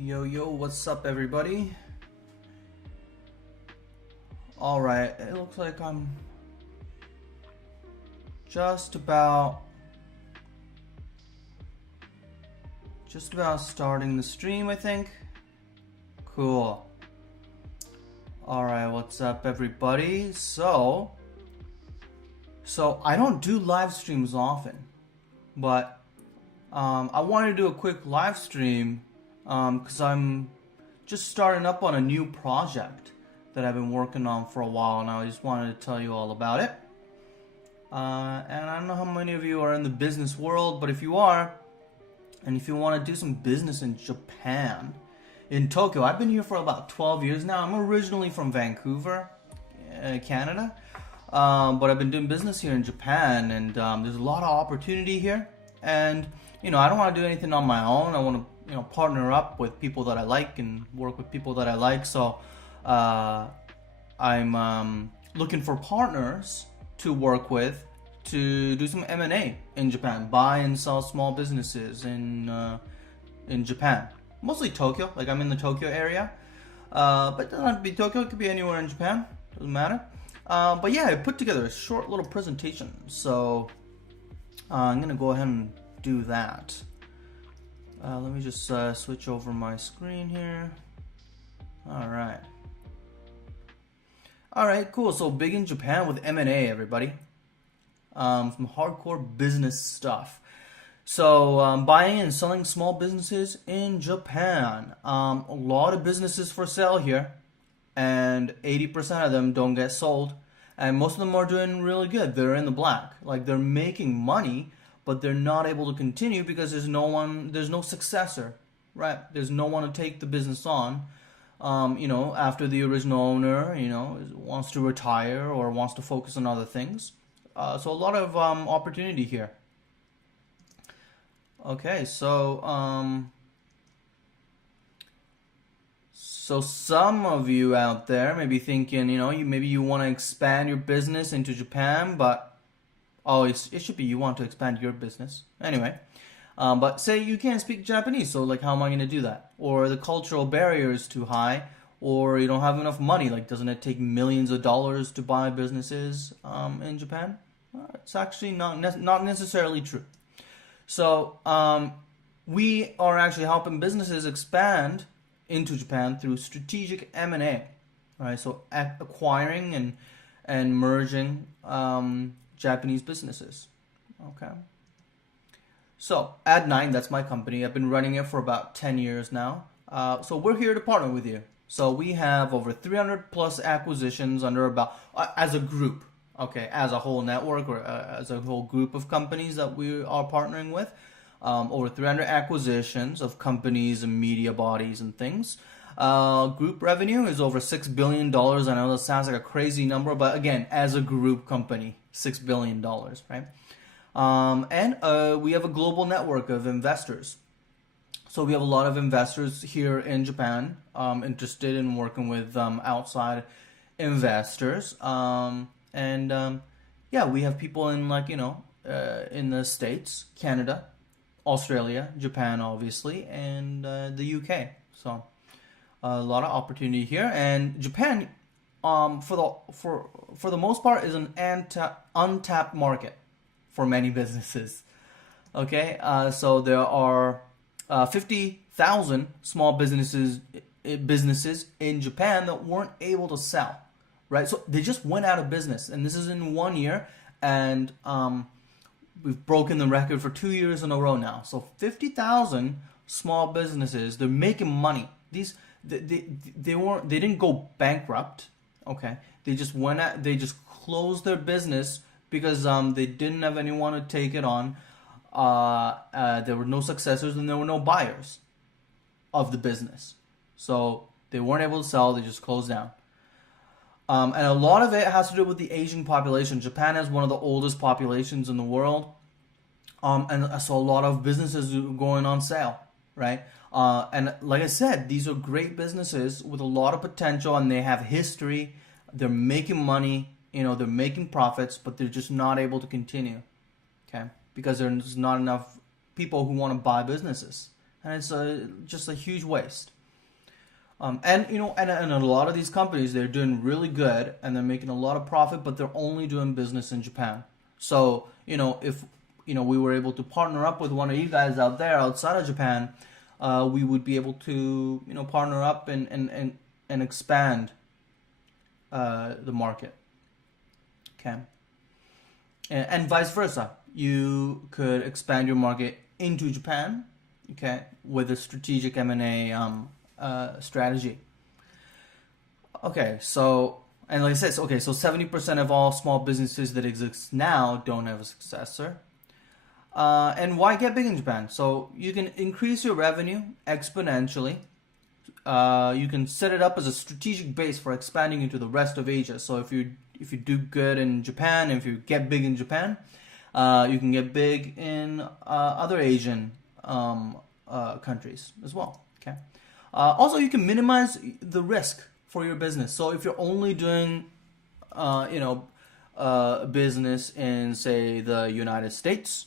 Yo, what's up, everybody? Alright, it looks like I'm just about starting the stream, I think. Cool. Alright, what's up, everybody? So I don't do live streams often, but I wanted to do a quick live stream because I'm just starting up on a new project that I've been working on for a while, and I just wanted to tell you all about it. And I don't know how many of you are in the business world, but if you are, and if you want to do some business in Japan, in Tokyo, I've been here for about 12 years now. I'm originally from Vancouver, Canada, but I've been doing business here in Japan, and there's a lot of opportunity here. And I don't want to do anything on my own. I want to partner up with people that I like and work with people that I like. So I'm looking for partners to work with to do some M&A in Japan, buy and sell small businesses in Japan. Mostly Tokyo, like I'm in the Tokyo area, but it doesn't have to be Tokyo, it could be anywhere in Japan, doesn't matter. But yeah, I put together a short little presentation, so I'm gonna go ahead and do that. Let me just switch over my screen here. Alright, cool. So big in Japan with M&A, everybody. Some hardcore business stuff. So buying and selling small businesses in Japan. A lot of businesses for sale here, and 80% of them don't get sold, and most of them are doing really good. They're in the black, like they're making money, but they're not able to continue because there's no successor, right? There's no one to take the business on. After the original owner, wants to retire or wants to focus on other things. So a lot of opportunity here. Okay, so some of you out there may be thinking, maybe you want to expand your business into Japan, but it should be you want to expand your business anyway. But say you can't speak Japanese, so like how am I going to do that? Or the cultural barrier is too high, or you don't have enough money. Like, doesn't it take millions of dollars to buy businesses in Japan? It's actually not necessarily true. So we are actually helping businesses expand into Japan through strategic M&A, right? So acquiring and merging Japanese businesses. Okay. So Ad9, that's my company. I've been running it for about 10 years now. So we're here to partner with you. So we have over 300 plus acquisitions under about as a group. Okay, as a whole network or as a whole group of companies that we are partnering with, over 300 acquisitions of companies and media bodies and things. Group revenue is over $6 billion. I know that sounds like a crazy number, but again, as a group company, $6 billion, right? And we have a global network of investors. So we have a lot of investors here in Japan interested in working with outside investors. Yeah, we have people in in the States, Canada, Australia, Japan, obviously, and the UK. So a lot of opportunity here. And Japan, for the most part, is an untapped market for many businesses. Okay, so there are 50,000 small businesses in Japan that weren't able to sell. Right, so they just went out of business, and this is in 1 year, and we've broken the record for 2 years in a row now. So 50,000 small businesses, they're making money. They didn't go bankrupt. Okay, they just closed their business because they didn't have anyone to take it on. There were no successors and there were no buyers of the business, so they weren't able to sell. They just closed down. And a lot of it has to do with the aging population. Japan has one of the oldest populations in the world. And so a lot of businesses are going on sale, right? And like I said, these are great businesses with a lot of potential, and they have history. They're making money, they're making profits, but they're just not able to continue, okay? Because there's not enough people who want to buy businesses. and it's just a huge waste. And and a lot of these companies, they're doing really good and they're making a lot of profit, but they're only doing business in Japan. So if we were able to partner up with one of you guys out there outside of Japan, we would be able to partner up and expand the market. Okay, and vice versa. You could expand your market into Japan. Okay, with a strategic M&A strategy. Okay, so and like I said, okay, so 70% of all small businesses that exist now don't have a successor. And why get big in Japan? So you can increase your revenue exponentially. You can set it up as a strategic base for expanding into the rest of Asia. So if you do good in Japan, if you get big in Japan, you can get big in other Asian countries as well. Okay. Also, you can minimize the risk for your business. So if you're only doing, business in, say, the United States,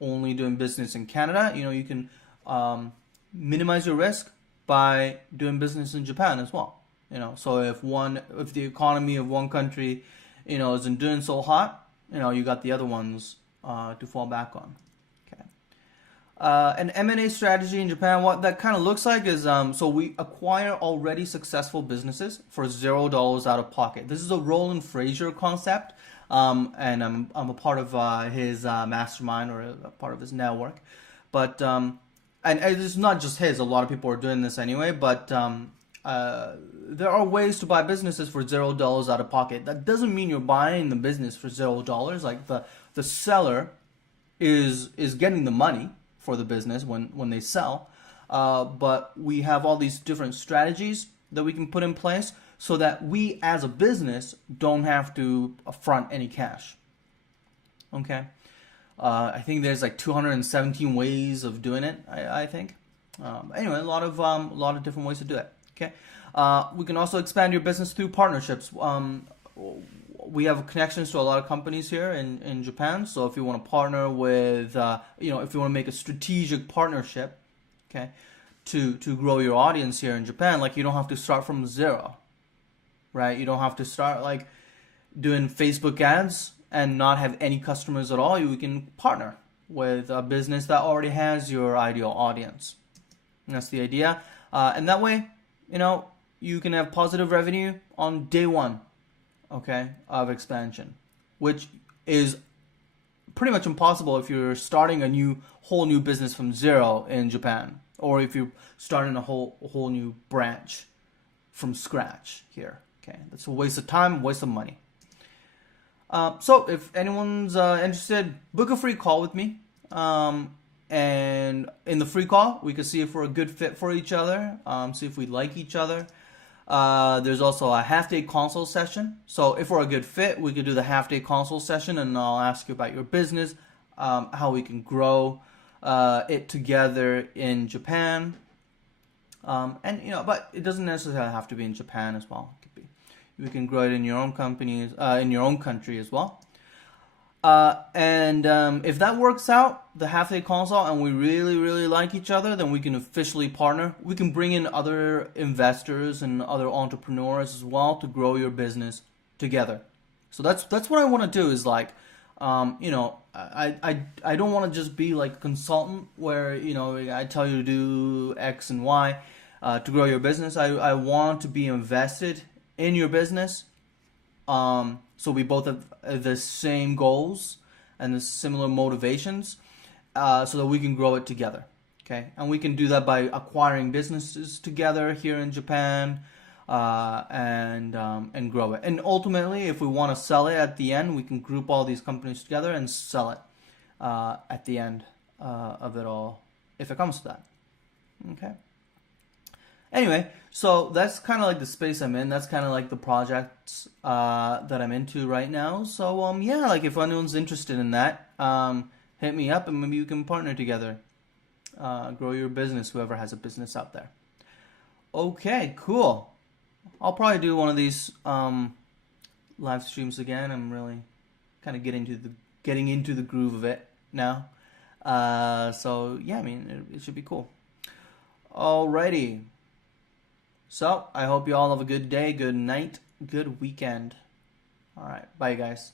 only doing business in Canada, you can minimize your risk by doing business in Japan as well. So if the economy of one country, isn't doing so hot, you got the other ones to fall back on. An M&A strategy in Japan, what that kind of looks like is, so we acquire already successful businesses for $0 out of pocket. This is a Roland Frazier concept, and I'm a part of his mastermind, or a part of his network. But and it's not just his. A lot of people are doing this anyway. But there are ways to buy businesses for $0 out of pocket. That doesn't mean you're buying the business for $0. Like the seller is getting the money for the business when they sell. But we have all these different strategies that we can put in place so that we as a business don't have to upfront any cash. Okay. I think there's like 217 ways of doing it, I think. Anyway, a lot of different ways to do it. Okay. We can also expand your business through partnerships. We have connections to a lot of companies here in Japan. So if you want to partner with, if you want to make a strategic partnership, okay, to grow your audience here in Japan, like you don't have to start from zero, right? You don't have to start like doing Facebook ads and not have any customers at all. You can partner with a business that already has your ideal audience. And that's the idea. And that way, you can have positive revenue on day one. Okay, of expansion, which is pretty much impossible if you're starting a whole new business from zero in Japan, or if you're starting a whole new branch from scratch here. Okay, that's a waste of time, waste of money. So if anyone's interested, book a free call with me. And in the free call, we can see if we're a good fit for each other, see if we like each other. There's also a half-day consult session. So if we're a good fit, we could do the half-day consult session, and I'll ask you about your business, how we can grow it together in Japan. But it doesn't necessarily have to be in Japan as well. It could be, you can grow it in your own companies, in your own country as well. If that works out, the half-day consult, and we really, really like each other, then we can officially partner. We can bring in other investors and other entrepreneurs as well to grow your business together. So that's what I want to do is like, I don't want to just be like a consultant where, I tell you to do X and Y to grow your business. I want to be invested in your business. So we both have the same goals and the similar motivations, so that we can grow it together. Okay, and we can do that by acquiring businesses together here in Japan, and grow it. And ultimately, if we want to sell it at the end, we can group all these companies together and sell it at the end of it all, if it comes to that. Okay. Anyway, so that's kind of like the space I'm in. That's kind of like the projects that I'm into right now. So like if anyone's interested in that, hit me up and maybe you can partner together. Grow your business, whoever has a business out there. Okay, cool. I'll probably do one of these live streams again. I'm really kind of getting into the groove of it now. So yeah, I mean, it should be cool. Alrighty. So, I hope you all have a good day, good night, good weekend. Alright, bye guys.